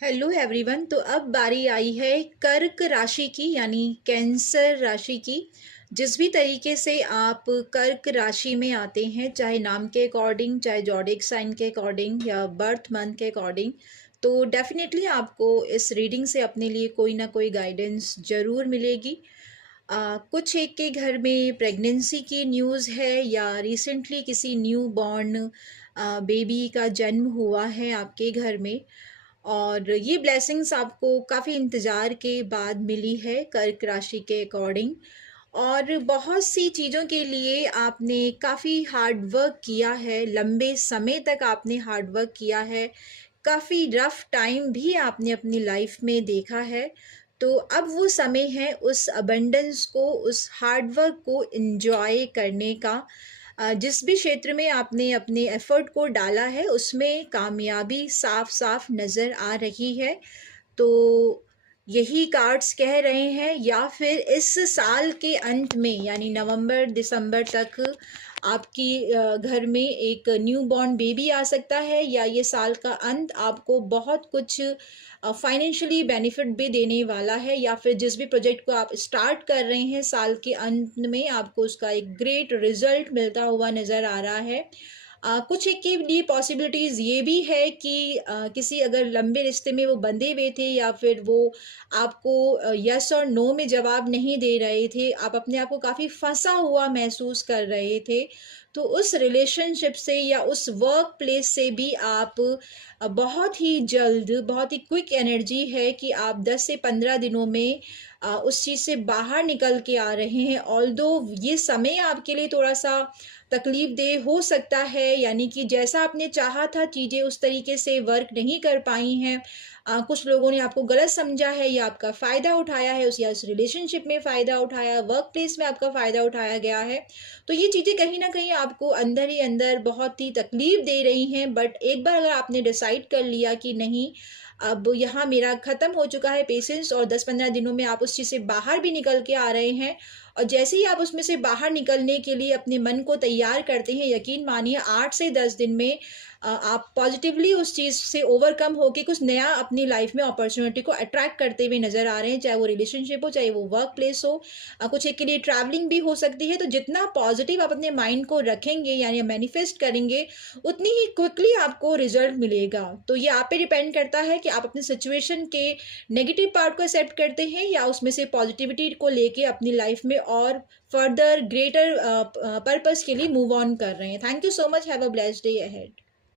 Hello everyone. तो अब बारी आई है कर्क राशि की, यानी कैंसर राशि की। जिस भी तरीके से आप कर्क राशि में आते हैं, चाहे नाम के अकॉर्डिंग, चाहे जॉडिक साइन के अकॉर्डिंग या बर्थ मंथ के अकॉर्डिंग, तो डेफिनेटली आपको इस रीडिंग से अपने लिए कोई ना कोई गाइडेंस ज़रूर मिलेगी। कुछ एक के घर में प्रेगनेंसी की न्यूज़ है या रिसेंटली किसी न्यू बॉर्न बेबी का जन्म हुआ है आपके घर में, और ये ब्लेसिंग्स आपको काफ़ी इंतज़ार के बाद मिली है कर्क राशि के अकॉर्डिंग। और बहुत सी चीज़ों के लिए आपने काफ़ी हार्ड वर्क किया है, लंबे समय तक आपने हार्ड वर्क किया है, काफ़ी रफ टाइम भी आपने अपनी लाइफ में देखा है। तो अब वो समय है उस अबंडेंस को, उस हार्ड वर्क को एंजॉय करने का। जिस भी क्षेत्र में आपने अपने एफर्ट को डाला है उसमें कामयाबी साफ साफ नज़र आ रही है। तो यही कार्ड्स कह रहे हैं, या फिर इस साल के अंत में यानी नवंबर दिसंबर तक आपकी घर में एक न्यू बॉर्न बेबी आ सकता है, या ये साल का अंत आपको बहुत कुछ फाइनेंशियली बेनिफिट भी देने वाला है, या फिर जिस भी प्रोजेक्ट को आप स्टार्ट कर रहे हैं साल के अंत में आपको उसका एक ग्रेट रिजल्ट मिलता हुआ नज़र आ रहा है। कुछ एक के लिए पॉसिबिलिटीज़ ये भी है कि किसी अगर लंबे रिश्ते में वो बंधे हुए थे, या फिर वो आपको यस और नो में जवाब नहीं दे रहे थे, आप अपने आप को काफ़ी फंसा हुआ महसूस कर रहे थे, तो उस रिलेशनशिप से या उस वर्क प्लेस से भी आप बहुत ही जल्द, बहुत ही क्विक एनर्जी है कि आप 10 से 15 दिनों में उस चीज़ से बाहर निकल के आ रहे हैं। ऑल्दो ये समय आपके लिए थोड़ा सा तकलीफ देह हो सकता है, यानी कि जैसा आपने चाहा था चीज़ें उस तरीके से वर्क नहीं कर पाई हैं। कुछ लोगों ने आपको गलत समझा है या आपका फ़ायदा उठाया है, उस या उस रिलेशनशिप में फ़ायदा उठाया, वर्क प्लेस में आपका फ़ायदा उठाया गया है। तो ये चीज़ें कहीं न कहीं आपको अंदर ही अंदर बहुत ही तकलीफ़ दे रही हैं, बट एक बार अगर आपने डिसाइड कर लिया कि नहीं, अब यहाँ मेरा ख़त्म हो चुका है पेशेंस, और 10-15 दिनों में आप उस चीज़ से बाहर भी निकल के आ रहे हैं, और जैसे ही आप उसमें से बाहर निकलने के लिए अपने मन को तैयार करते हैं, यकीन मानिए 8 से 10 दिन में आप पॉजिटिवली उस चीज़ से ओवरकम होके कुछ नया अपनी लाइफ में अपॉर्चुनिटी को अट्रैक्ट करते हुए नज़र आ रहे हैं, चाहे वो रिलेशनशिप हो, चाहे वो वर्क प्लेस हो, कुछ एक के लिए ट्रैवलिंग भी हो सकती है। तो जितना पॉजिटिव आप अपने माइंड को रखेंगे यानी मैनिफेस्ट करेंगे, उतनी ही क्विकली आपको रिजल्ट मिलेगा। तो ये आप पे डिपेंड करता है कि आप अपनी सिचुएशन के नेगेटिव पार्ट को एक्सेप्ट करते हैं या उसमें से पॉजिटिविटी को लेके अपनी लाइफ में और फर्दर ग्रेटर पर्पस के लिए मूव ऑन कर रहे हैं। Thank you so much. Have a blessed day ahead.